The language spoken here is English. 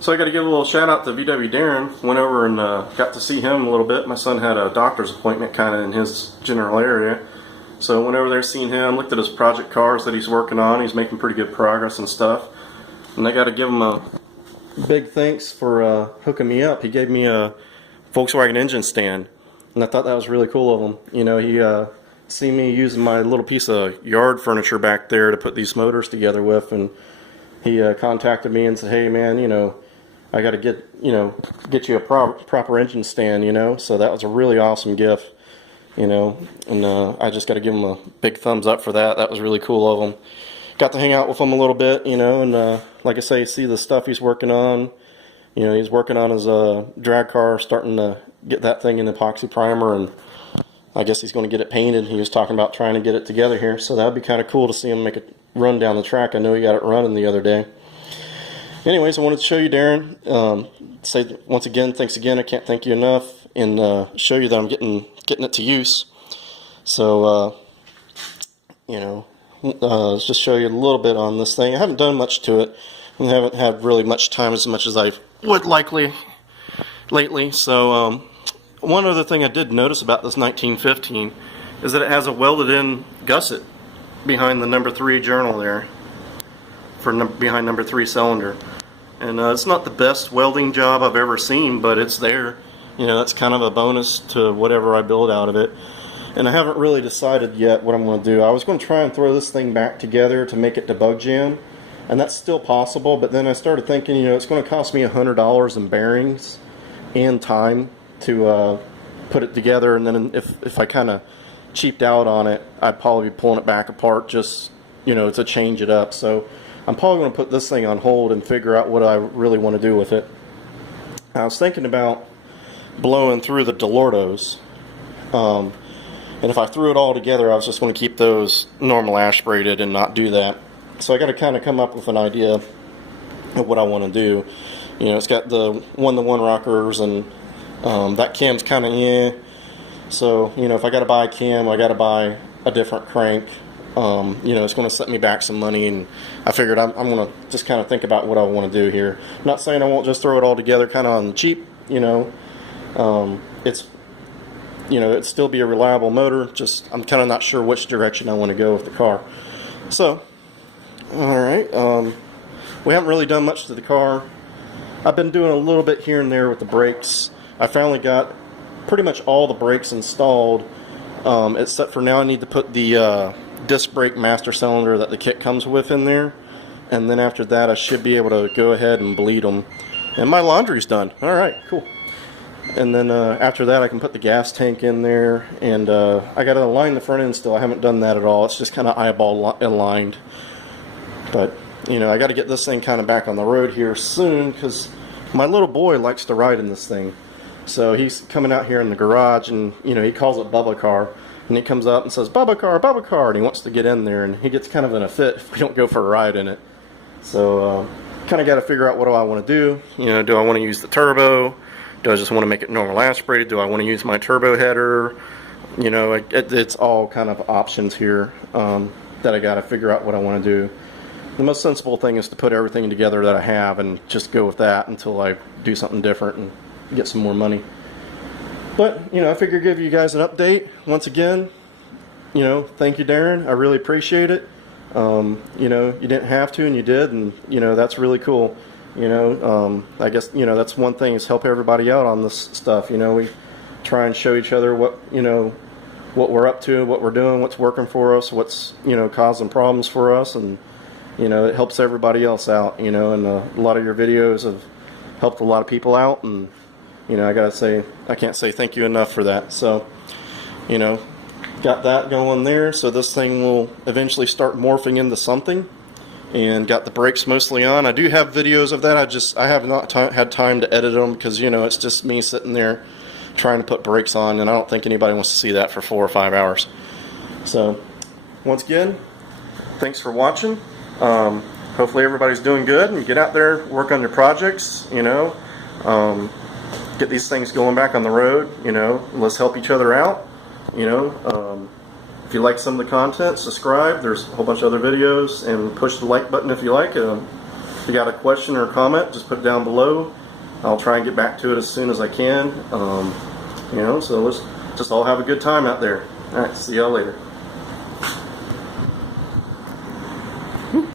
So I got to give a little shout out to VW Darrin. Went over and got to see him a little bit. My son had a doctor's appointment kind of in his general area. So went over there, seen him, looked at his project cars that he's working on. He's making pretty good progress and stuff. And I got to give him a big thanks for hooking me up. He gave me a Volkswagen engine stand. And I thought that was really cool of him. You know, he seen me using my little piece of yard furniture back there to put these motors together with. And he contacted me and said, hey man, you know, I got to get you a proper engine stand, you know. So that was a really awesome gift, you know, and I just got to give him a big thumbs up for that. That was really cool of him. Got to hang out with him a little bit, you know, and like I say, see the stuff he's working on. You know, he's working on his drag car, starting to get that thing in epoxy primer, and I guess he's going to get it painted. He was talking about trying to get it together here, so that would be kind of cool to see him make it run down the track. I know he got it running the other day. Anyways, I wanted to show you Darrin. Say once again, thanks again. I can't thank you enough, and show you that I'm getting it to use. So you know, let's just show you a little bit on this thing. I haven't done much to it. I haven't had really much time, as much as I would likely lately. So one other thing I did notice about this 1915 is that it has a welded-in gusset behind the number 3 journal there, behind number 3 cylinder. And it's not the best welding job I've ever seen, but it's there. You know, that's kind of a bonus to whatever I build out of it. And I haven't really decided yet what I'm going to do. I was going to try and throw this thing back together to make it debug jam, and that's still possible, but then I started thinking, you know, it's going to cost me $100 in bearings and time to put it together, and then if I kind of cheaped out on it, I'd probably be pulling it back apart just, you know, to change it up. So I'm probably going to put this thing on hold and figure out what I really want to do with it. I was thinking about blowing through the Delortos, and if I threw it all together, I was just going to keep those normal aspirated and not do that. So I got to kind of come up with an idea of what I want to do. You know, it's got the one-to-one rockers, and that cam's kind of So, you know, if I got to buy a cam, I got to buy a different crank. You know, it's going to set me back some money, and I figured I'm going to just kind of think about what I want to do here. I'm not saying I won't just throw it all together kind of on the cheap, you know. You know, it'd still be a reliable motor, just I'm kind of not sure which direction I want to go with the car. So, alright, we haven't really done much to the car. I've been doing a little bit here and there with the brakes. I finally got pretty much all the brakes installed, except for now I need to put the disc brake master cylinder that the kit comes with in there, and then after that I should be able to go ahead and bleed them. And my laundry's done. Alright, cool. And then after that I can put the gas tank in there, and I got to align the front end still. I haven't done that at all. It's just kind of eyeball aligned. But, you know, I got to get this thing kind of back on the road here soon, because my little boy likes to ride in this thing. So he's coming out here in the garage, and, you know, he calls it Bubba Car. And he comes up and says, Bubba Car, and he wants to get in there, and he gets kind of in a fit if we don't go for a ride in it. So kind of got to figure out what do I want to do. You know, do I want to use the turbo? Do I just want to make it normal aspirated? Do I want to use my turbo header? You know, it's all kind of options here that I got to figure out what I want to do. The most sensible thing is to put everything together that I have and just go with that until I do something different and get some more money. But, you know, I figured give you guys an update. Once again, you know, thank you, Darrin. I really appreciate it. You know, you didn't have to, and you did, and, you know, that's really cool. You know, I guess, you know, that's one thing, is help everybody out on this stuff. You know, we try and show each other what, you know, what we're up to, what we're doing, what's working for us, what's, you know, causing problems for us, and, you know, it helps everybody else out, you know, and a lot of your videos have helped a lot of people out, and, you know, I gotta say, I can't say thank you enough for that. So, you know, got that going there, so this thing will eventually start morphing into something. And got the brakes mostly on. I do have videos of that. I have not had time to edit them, because, you know, it's just me sitting there trying to put brakes on, and I don't think anybody wants to see that for 4 or 5 hours. So, once again, thanks for watching. Hopefully everybody's doing good, and get out there, work on your projects, you know. Get these things going back on the road, you know. Let's help each other out, you know. If you like some of the content, subscribe. There's a whole bunch of other videos, and push the like button if you like it. you got a question or a comment, just put it down below. I'll try and get back to it as soon as I can. So let's just all have a good time out there. All right, see y'all later.